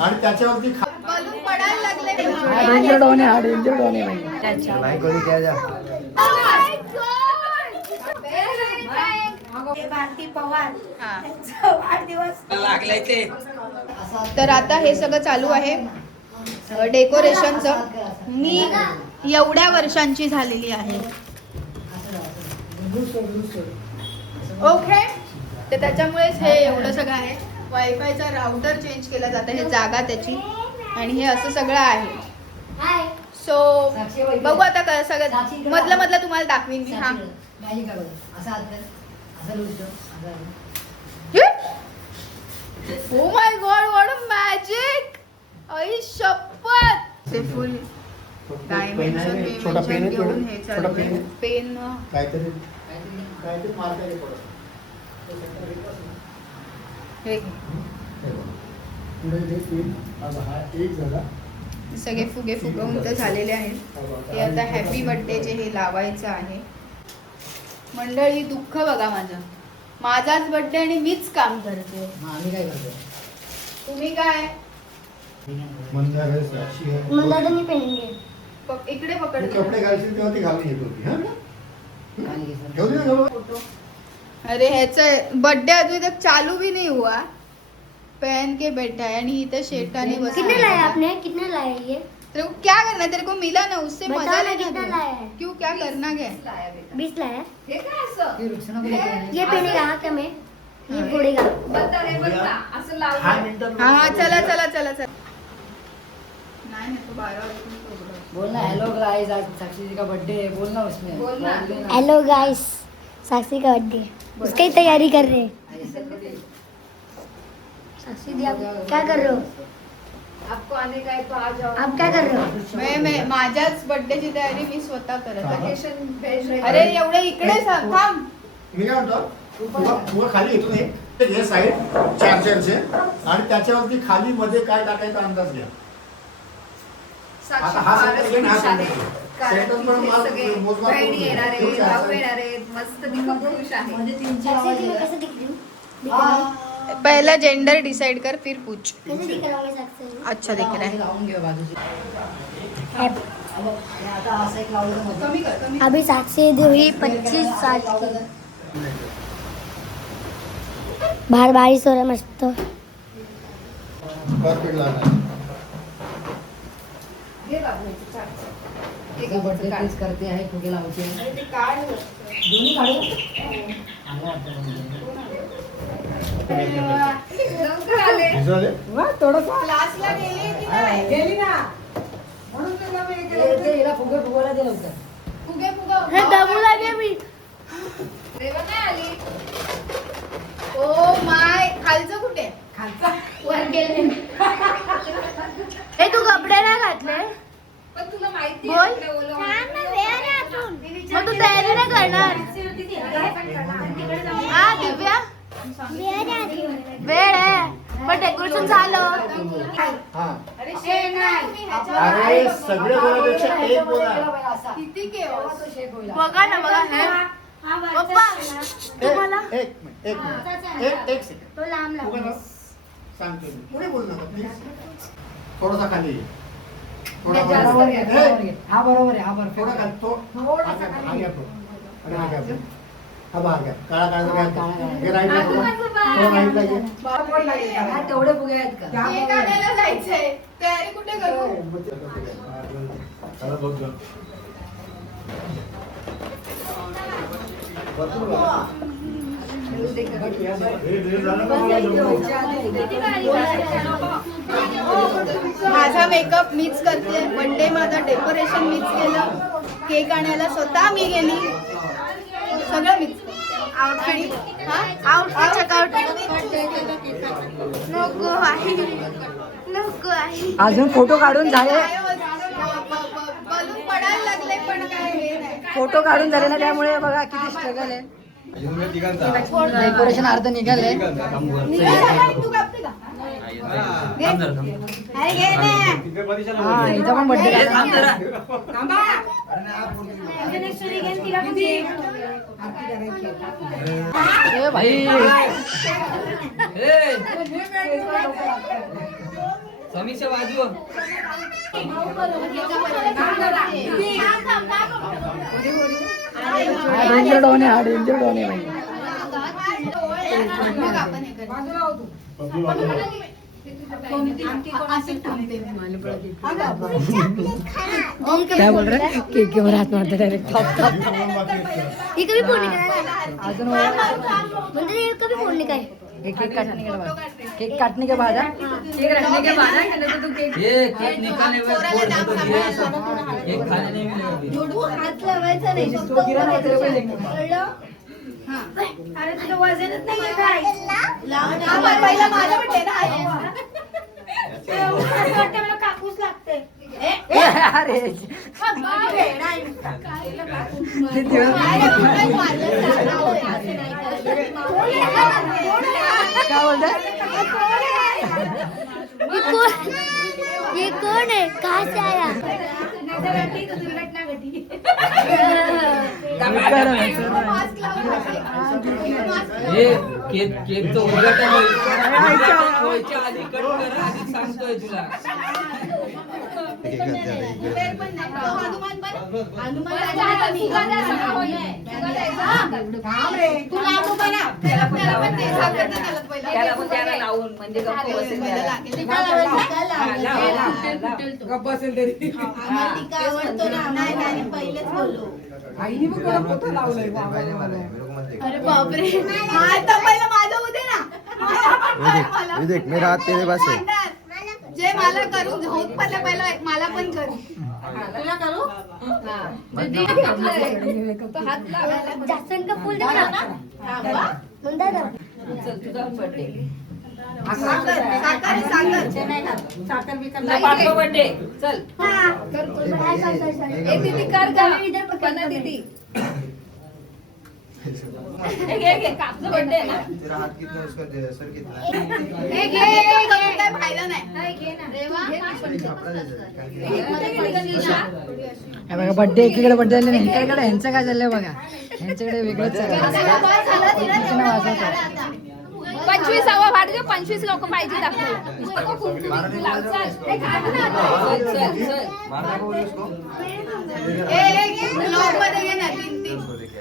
आणि त्याच्यावरती बलून पडायला लागले. डेंजर डॉन आहे, हा डेंजर डॉन आहे भाई. नाही कधी क्या जा भारती पवार वाढदिवस लागलाय ते. तर आता हे सगळं चालू आहे डेकोरेशनचं. मी एवढ्या वर्षांची झालेली आहे. ओके, तर त्याच्यामुळेच हे एवढं सगळं आहे. वायफायचा राउटर चेंज केला जातं, हे जागा त्याची, आणि हे असं सगळं आहे. सो बघू आता सगळं मधलं तुम्हाला दाखवीन मी. हा oh my God, what a magic. आई शपथ. ते फुल डायमेन्शन छोटा पेन घेऊन हे चालू आहे. पेन काहीतरी हे सगळे फुगे फुगवून तर झालेले आहेत. हे आता हॅपी बर्थडे जे हे लावायचं आहे. मंडळी, दुःख बघा माझाच बर्थडे आणि मीच काम करते. आम्ही काय करतो? तुम्ही काय इकडे पकड. कपडे घालशील तेव्हा ती घालून येत होती. घेऊ दे ना घेऊ. अरे ह्याचं बर्थडे अजून तक चालू भी नहीं हुआ, पहन के बैठा है. आणि इधर शेटाने बस. कितने लाए आपने? कितने लाए ये? तेरे को क्या करना है? तेरे को मिला ना, उससे बताओ मजा ना, लेना कितना है. लाया है? क्यों, क्या करना क्या? 20 लाया। हे रुक्षणा को लेके आए. ये पहनेगा हाँ क्या मैं? ये फोड़ेगा। हाँ चला चला चला चला. नहीं तो 12 बोलना हेलो गाइस, आज साक्षी जी का बर्थडे है, बोलना उसमें. बोलना. हेलो गाइस, साक्षी का बर्थडे, उसकी ही तैयारी कर रहे हैं। साक्षी दी, आप क्या कर रहे हो? आपको आने का है तो आ जाओ. आप क्या कर रहे हो? मैं माझ्याच बर्थडेची तयारी मी स्वतः करत आहे. अरे एवढे इकडे थांब. मी काय म्हणतो, तुला खाली येतो नाही हे साईड चार्जरचे, आणि त्याच्यावरती खाली मध्ये काय टाकायचा अंदाज घ्या. आता हा सेंटर घेऊन हा सेंटर घे. सेंटर पण मला मोजमाप करून घे. मस्त दिखून खुश आहे. साक्षी जी मैं कैसे दिख रही हूँ? पहला जेंडर डिसाइड कर, फिर पूछ. कैसे दिख रहा हूँ मैं साक्षी जी? अच्छा दिख रहा है. लावून घे बाजूची. आता असं एक लावलं मध्ये. कमी कर, कमी. अभी साक्षी दी हुई 25 साल की. बाहर बारिश हो रहा है मस्त. परफेक्ट लागणार. तिचा बर्थडे प्लीज करते आहे, फुगे लावते आहे. अरे ते काढ. दोन्ही काढू. आला आता लवकर आले. भिजवले? क्लासला गेले की नाही? गेली ना, म्हणून तुला मी केलं. हिला फुगे फुगवायला दे लवकर. फुगे फुगा. हे दमू लागे मी. रेवा नाही आली. ओ माय, खालचं कुठे? खालचा. वर गेले. हे तू कपडे नाही घातले? पण तुला माहिती बोल. आहे ओलं. मग तू तयारी नाही करणार? हा दिव्या, वेळ आहे पण डेकोरेशन झालं. हा. अरे शेट नाही, तुम्ही ह्याच्यावर अरे आहे. सगळे बोलापेक्षा एक बोला. किती केओस. बघा ना, बघा हे पप्पा तुम्हाला एक मिनिट, एक मिनिट, एक सेकंड. तो लांब तू काय लांब. सांगतो मी. पुढे बोल नका प्लीज. थोडासा खाली ये. थोडा जास्त बरोबर. घ्या. ए, हा बरोबर आहे, हा थोडा बरोबर. खाली तो. थोडासा हा घ्या, खाली. हा घ्या तो. आणि हा घ्या तो. हा बाहेर घ्या. काळा काळा हा, घ्या. काळा काळा. हे राईटला थोडा. थोडा राईटला घे. हा, तेवढे फुगे आहेत का? केक आणायला जायचंय. तयारी कुठे करू? चला बघ जा. माझा मेकअप मीच करते. बर्थडे माझा डेकोरेशन मीच केलं. केक आणायला स्वतः मी गेली. सगळं मीच. आउटफिट चेकआउट नको आहे, नको आहे. अजून फोटो काढून झाले, बलून पडायला लागले पण काय हे नाही. फोटो काढून झाले ना, त्यामुळे बघा किती स्ट्रगल आहे. डेकोरेशन अर्ध निघालंय. तू कापते का? अरे घे ना. हा, हिचा पण बर्थडे भाई. समीच्या बाजू हा डेंजर डॉन आहे, हा डेंजर डॉन आहे भाई. मग आपण हे करू. काय बोल रहे केकवर हात मारते डायरेक्ट. ही कभी फोडणी काय अजून म्हणजे हे कभी फोडणी काय केक काटने के बाद, केक काटने के बाद केक रखने के बाद तू केक ये केक निकालने में पोराला जाम सांभाळायला बहुत केक खाने नहीं मिलेगा तू हात लावायचा नाही तो गिरा नाही तेरे को लेंगे. अरे तुझं वजनच नाही काय आपण पहिला माझा बड्डे ना. वाटतं मला कापूस लागते अरे ते देवा. काय बोलताय? ये कौन है कहाँ से आया ये केक तो उद्घाटन व्हायच्या आधी कट करा आधी सांगतोय तुला त्याला लावून म्हणजे अरे बापरे आता पहिला माझं होते ना. देख मेरा हाथ तेरे पास है. जे मला करून होत पहिला मला पण कर. तुला करू जास्वंद का फूल दे ना मुंडा दे साखर बर्थडे चल तेरा हाथ कितना उसका सर कितना फायदा नाही. बघा बर्थडे एकीकडे बर्थडे झाले नाही इकडे ह्यांचं काय चाललंय बघा ह्यांच्याकडे वेगळंच चाललंय. 25वा वाढ 25 लोक पाहिजे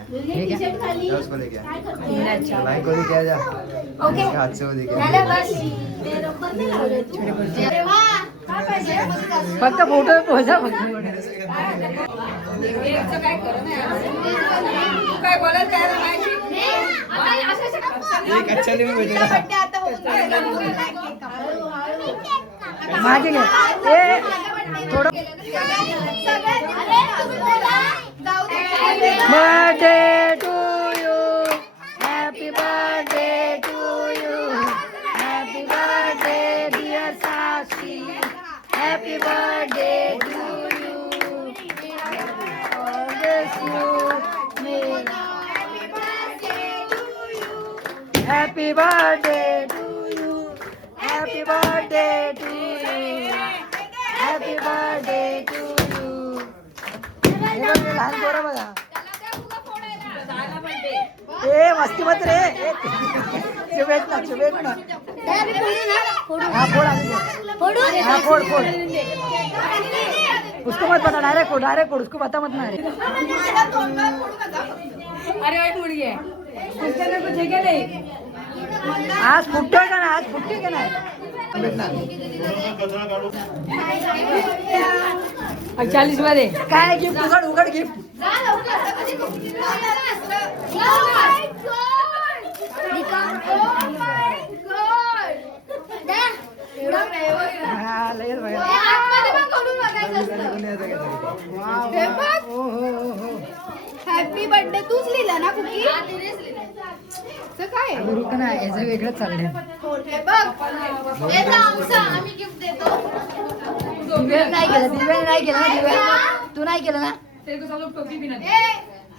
उसको लेके भाई को लेके आ जा. हाथ से वो लेके फक्त फोटो पोहोचा फक्त अच्छा नहीं बैठेगा. मागे घे ए थोडं birthday to you happy birthday to you happy birthday dear Sakshi happy birthday to you happy birthday to you happy birthday to you happy birthday to you. लहान पोरं बघा ए मस्ती मत रे चुबेट ना हा फोड हा फोड उसको मत बता डायरेक्ट फोड उसको बता मत ना रे. अरे वाईट मुलगी आहे. कुछ है क्या नहीं. आज फुटतोय का नाही आज फुटतोय का नाही 40 मध्ये काय गिफ्ट उघड गिफ्ट हा लगेच बघा हॅपी बर्थडे तूच लिहिला ना कुकी. काय रुक ना याचं वेगळंच चाललंय. हे बघ आम्ही गिफ्ट देतो. दिव्याने नाही केलं ना दिव्या तू नाही केलं ना.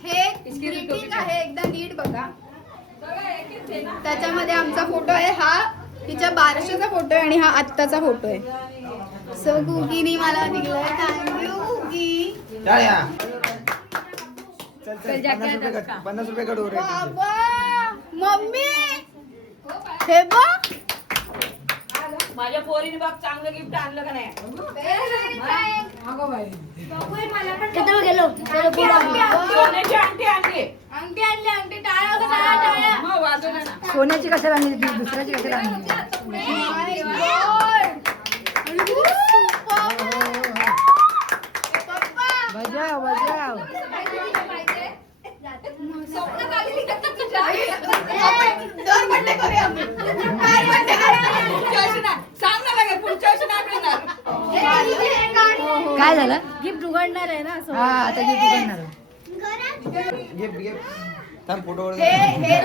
हे ग्रीटिंग आहे एकदा नीट बघा. त्याच्यामध्ये आमचा फोटो आहे. हा तिच्या बारशाचा फोटो आहे आणि हा आत्ताचा फोटो आहे. सो कुकीने मला दिलं. Thank you cookie. 50 रुपये कट हो रहे. बाबा मम्मी हे बघ माझ्या पोरीने बघ चांगलं गिफ्ट आणलं का नाही? तिथं गेलो सोन्याची अंगठी आणली. मग वाजव ना. सोन्याची कशाला आणली दुसऱ्याची कशाला आणली बजाव बजाव सांग ना लगे पुढच्या वर्षी नाही मिळणार. काय झालं गिफ्ट उघडणार आहे ना हा आता गिफ्ट करणार हे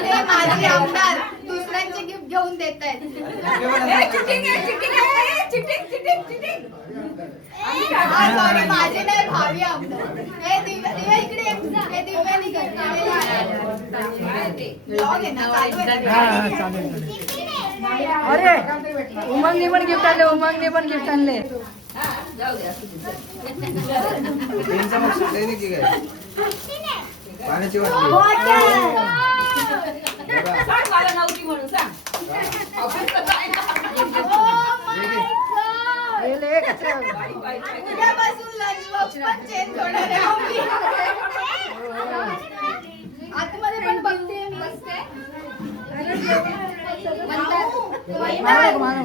ते माझे आमदार दुसऱ्यांचे गिफ्ट घेऊन देत आहेत. सॉरी माझे नाही भावी आमदार. हे दिव्या इकडे ये. हे दिव्यानी घेतलेलं आहे. Vlog आहे ना, चालू आहे. हा हा चालेल अरे उमंगने पण गिफ्ट आणले उमंगने पण गिफ्ट आणले पाण्याची सांग मला नव्हती म्हणून सांग. उद्यापासून lunch box पण change होणार आहे आम्ही. आतमध्ये पण बघते मी.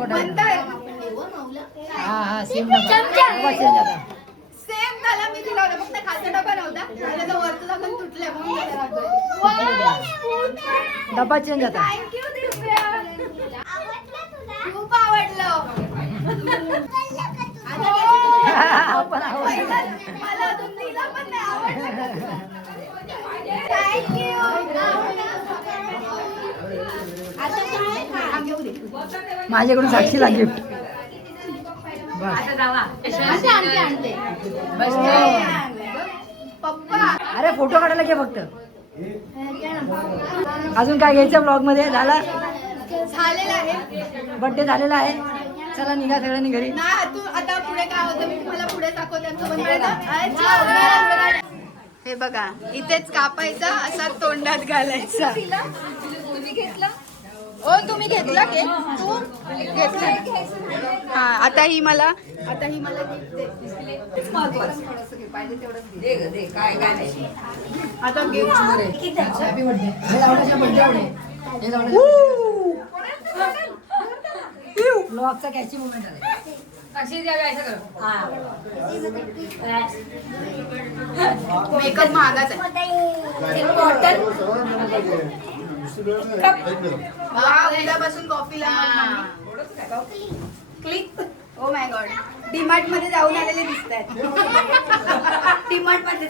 म्हणतात हा हा सेम डबा चेंज आता सेम त्याला मी दिला होता फक्त खाचा डबा नव्हता त्याचं वरचं झाकण तुटलंय म्हणून मी त्याला दाखवलं. डबा चेंज आता थँक्यू दिव्या. खूप आवडलं. आपण आवडलं. मला अजून दिलं पण नाही आवडलं. थँक्यू. माझ्याकडून साक्षीला गिफ्ट पप्पा अरे फोटो काढायला घे फक्त अजून काय घ्यायचं ब्लॉग मध्ये झाला झालेला आहे. बर्थडे झालेला आहे चला निघा सगळ्यांनी घरी नाही तू आता पुढे काय होतं मी तुम्हाला पुढे दाखवते. हे बघा इथेच कापायचा असा तोंडात घालायचा. ओ तुम्ही घेतला के तू घेतला हा आता ही मला gift दे. काय काय नाही. आता गिफ्ट हॅपी बर्थडे हे लावण्याच्या बर्थडे ब्लॉगचा कॅची मोमेंट आहे अशी द्यावी असं कर. मेकअप महागाच आहे. उद्यापासून कॉफीला click. O my God DMart मध्ये जाऊन आलेले दिसत आहेत. डीमार्ट मध्ये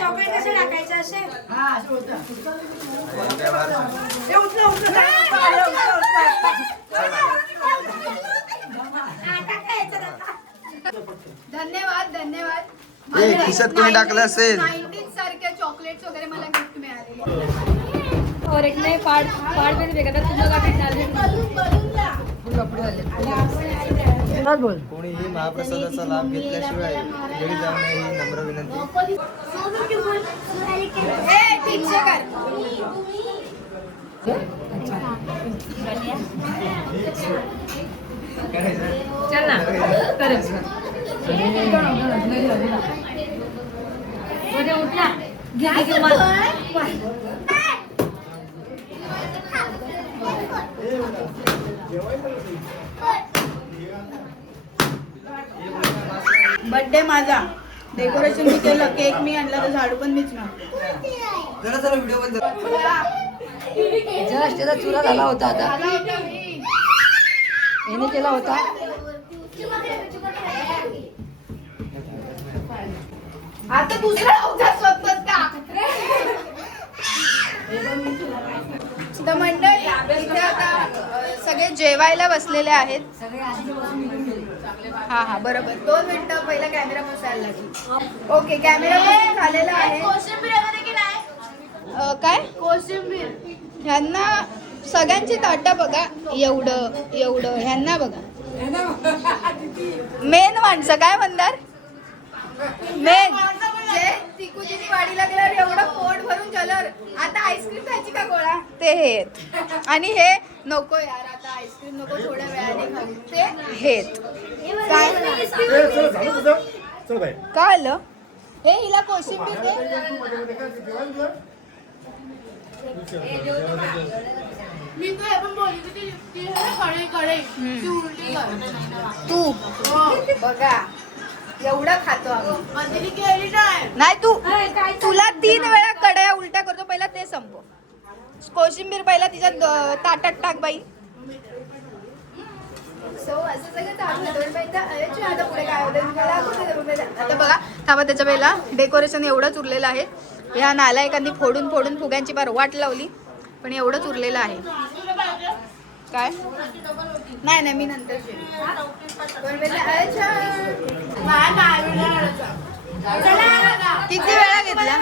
चॉकलेट कसं टाकायचं असे धन्यवाद धन्यवाद. खिशात कोणी टाकलं असेल 90s सारख्या चॉकलेट्स वगैरे मला गिफ्ट मिळाले. और एक नए पार्ट में देखा था तुम लोग अभी डाल बोल कोणीही महाप्रसादाचा लाभ घेतल्याशिवाय घरी जाऊ नये ही नम्र विनंती. ठीक से कर. चल ना कर. उठना बर्थडे माझा डेकोरेशन मी केलं केक मी आणला तर झाडू पण मीच ना. जरा व्हिडिओ बंद जस्ट त्याचा चुरा झाला होता आता याने केला होता आता दुसरा अवघात स्वतःच का तर मंडळ इथे आता सगळे जेवायला बसलेले आहेत. हा हा बरोबर 2 मिनिटं पहिला कॅमेरा पुसायला लागेल. ओके कॅमेरा पुसून झालेला आहे. काय कोशिंबीर ह्यांना सगळ्यांची ताटं बघा एवढं एवढं ह्यांना बघा मेन माणसं काय म्हणणार मेन जे चिकूजीनी वाडीला गेल्यावर एवढं पोट भरून गेल्यावर आता आईस्क्रीम खायची का गोळा ते हे आहेत. आणि हे नको यार आता आईस्क्रीम नको थोड्या वेळाने खाऊ ते हेत. काय चल झालं तुझं चल बाई काय आलं हे हिला कोशिंबीर दे. मी काय पण बोलली होती ती कडे कडे ती उलटी कर. तू बघा एवढं खातो आम्ही. अंजली केली नाही. नाही तू तुला 3 वेळा कड्या उलट्या करतो पहिला ते संपव. कोशिंबीर पहिला तिच्या ताटात टाक बाई. सो असं सगळं चालू होतं. आता पुढे काय होतं आता बघा थांबा त्याच्या पहिला डेकोरेशन एवढंच उरलेलं आहे. ह्या नालायकांनी फोडून फोडून फुग्यांची बार वाट लावली पण एवढंच उरलेलं आहे. काय नाही नाही मी नंतर किती वेळा घेतला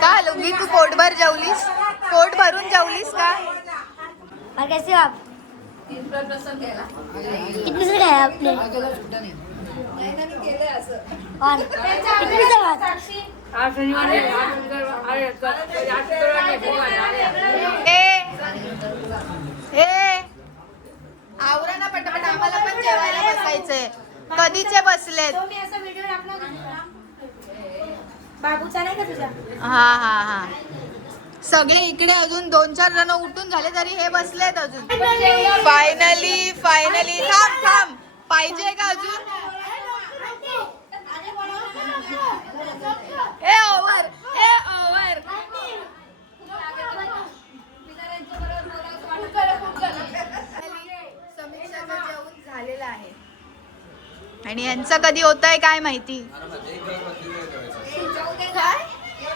का लुंगी तू पोटभर जेवलीस पोट भरून जेवलीस का. और कैसे हो आप कितने से खाया आपने और कितने से बात आवरा ना पटापट आम्हाला पण जेवायला बसायचंय. कधीचे बसलेत. बाबूचा नाही का तुझा हा हा हा सगळे इकडे अजून 2-4 जण उठून झाले तरी हे बसलेत अजून. फायनली थांब थांब पाहिजे का अजून ए ओव्हर समीक्षाचं जेवण झालेलं आहे आणि यांचं कधी होत आहे काय माहिती. काय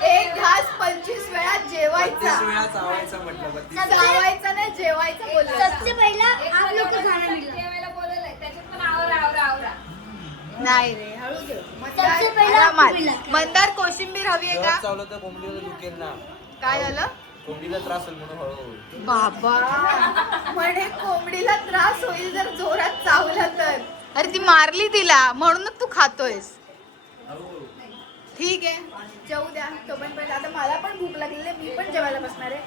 1 घास 25 वेळा जेवायचा चावायचा नाही जेवायचा बोलला. सबसे पहला आप लोग को खाना मिला नाही रे हळू जेव. सबसे पहिला आरामात. आपल्याला. मंदार कोशिंबीर हवी आहे का चावलं तर कोंबडीला दुखेल ना. काय झालं कोंबडीला त्रास होईल म्हणून हळूहळू. बाबा म्हणे कोंबडीला त्रास होईल जर जोरात चावलं तर. अरे ती मारली तिला म्हणूनच तू खातोयस. ठीक आहे जेवू द्या तोपर्यंत. आता मला पण भूक लागलेली मी पण जेवायला बसणार आहे.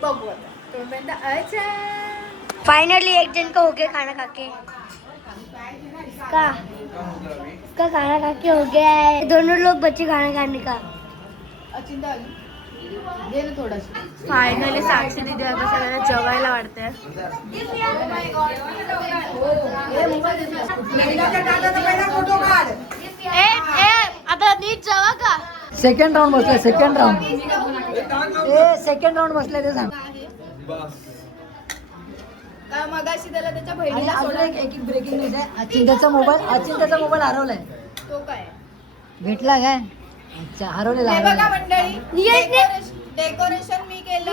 बघू आता तोपर्यंत. अच्छा फाइनली एक जन का हो गया खाना खा के का उसका खाना खा के हो गया है. दोनों लोग बच्चे खाना खाने का. अचिंता दे ना थोडस. फायनली साक्षी दीदी आता सगळ्यांना जेवायला वाटते. आता नीट जेवा का. सेकंड राऊंड बसलाय सेकंड राऊंड बसलाय ते सांग. का मगाशी त्याला त्याच्या आणि बहिणीला अजून सोडा. एक ब्रेकिंग न्यूज आहे. अचिंताचा मोबाईल हरवलाय. तो काय भेटला काय अच्छा हरवलेला हे बघा हरवला. मंडळी डेकोरेशन मी केलं.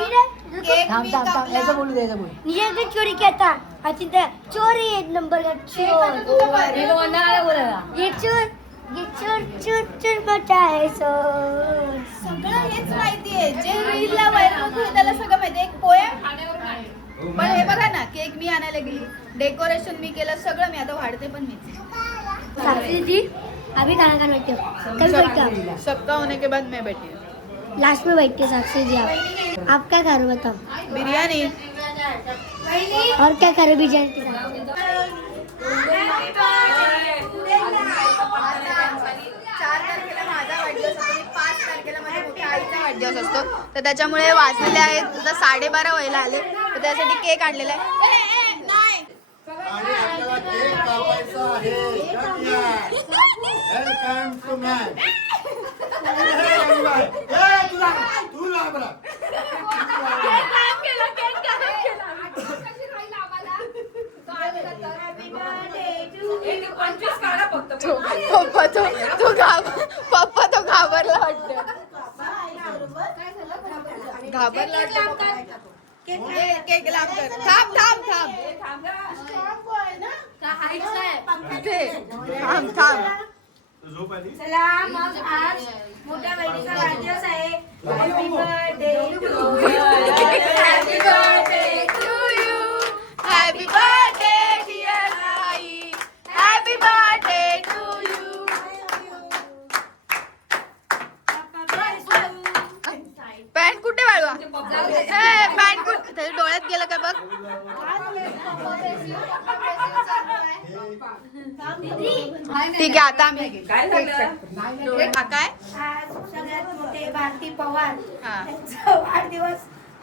केक थांब मी थांब थांब कापला. याचं बोलू द्यायचं बोल. नीरज ने चोरी किया था. अचिंता चोरी 1 नंबर का चोर. ये चोर बचा है चोर. सगळं हेच माहितीये जे रील ला व्हायरल होतं त्याला सगळं माहितीये. एक पोएम पण हे बघा ना केक मी आणायला गेली डेकोरेशन मी केलं सगळं मी आता वाढते पण मी. साक्षी जी अभी खाना खाने बैठे हो कभी बैठते हो. सबका होने के बाद मैं बैठी लास्ट में बैठते साक्षी जी आप क्या खा रहे हो बताओ. बिर्याणी. और क्या खा रहे हो बिरयानी के साथ. 4 तारखेला माझा वाढदिवस असतो आणि 5 तारखेला माझ्या मोठ्या आईचा वाढदिवस असतो तर त्याच्यामुळे वाजलेले आहेत आता 12:30 व्हायला आले तर त्यासाठी केक आणलेला आहे. नाही आणि आपल्याला केक कापायचा आहे. Welcome to man. तू लांब राहा. पप्पा तो घाबरला वाटतं. घाबरला वाटतं. केक लांब कर. थांब थांब थांब इथे. थांब थांब चला मग आज मोठ्या बहिणीचा वाढदिवस आहे. Happy birthday to you. Happy birthday to you. Happy birthday dear आई. Happy birthday to you. Pant कुठे वाळवा? पॅन्ट कुठे? त्याच्या डोळ्यात गेलं का बघ. ठीक आहे आता आम्ही काय झालं? हा काय आज सगळ्यात मोठे भारती पवार हा. यांचा वाढदिवस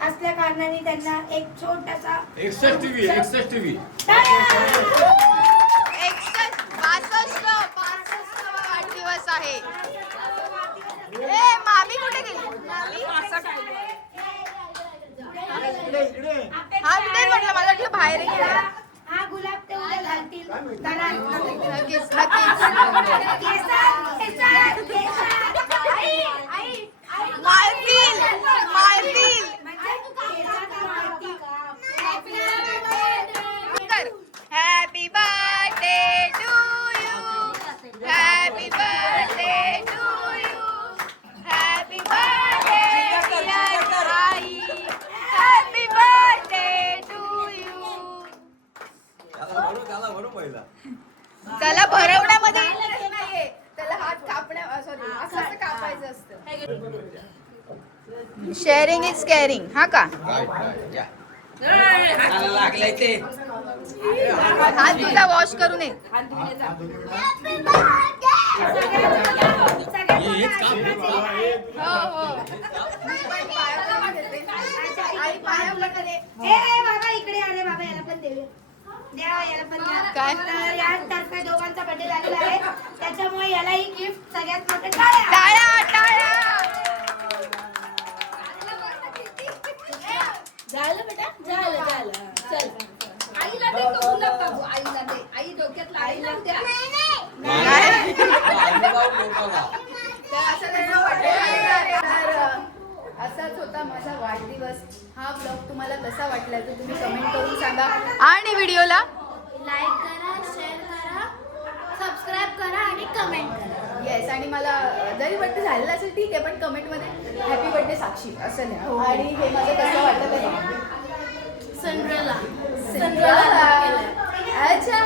असल्या कारणाने त्यांना एक छोटासा 61 टीव्ही 65 वाढदिवस आहे. ए मामी कुठे गेली? हा मी तेच म्हटलं, मला वाटलं बाहेर गेला. हा गुलाब ते उद्या घालतील घरात. नक्कीच. माळतील माळतील. Happy birthday to you. Happy birthday to you. Happy birthday dear आई. Happy birthday to you. त्याला भरवण्यामध्ये interest नाहीये. त्याला हात कापण्या सॉरी असं कापायचं असतं. Sharing is caring. हा का लागलाय ते. हात तुझा वॉश करून ये. हो हो. आई पाया पडते. ए बाबा इकडे आले बाबा, याला पण देऊया. द्या याला पण द्या. काय? तर यातर्फे दोघांचा बर्थडे झालेला आहे, त्याच्यामुळे यालाही गिफ्ट सगळ्यात मोठे टाळ्या. टाळ्या टाळ्या. झालं बेटा झालं चल. आईला दे तो गुलाब बाबू. आईला दे. आई डोक्यात आईला द्या. तर असं त्याचा birthday तर असाच होता माझा वाढदिवस. हा ब्लॉग तुम्हाला कसा वाटला तर तुम्ही कमेंट करून सांगा. आणि व्हिडिओला लाईक करा, शेअर करा, सबस्क्राईब करा आणि कमेंट करा. येस. आणि मला जरी बर्थडे झालेला असेल ठीक आहे, पण कमेंटमध्ये हॅपी बर्थडे साक्षी असं लिहा. आणि हे माझं कसं वाटलं ते संड्रला अच्छा.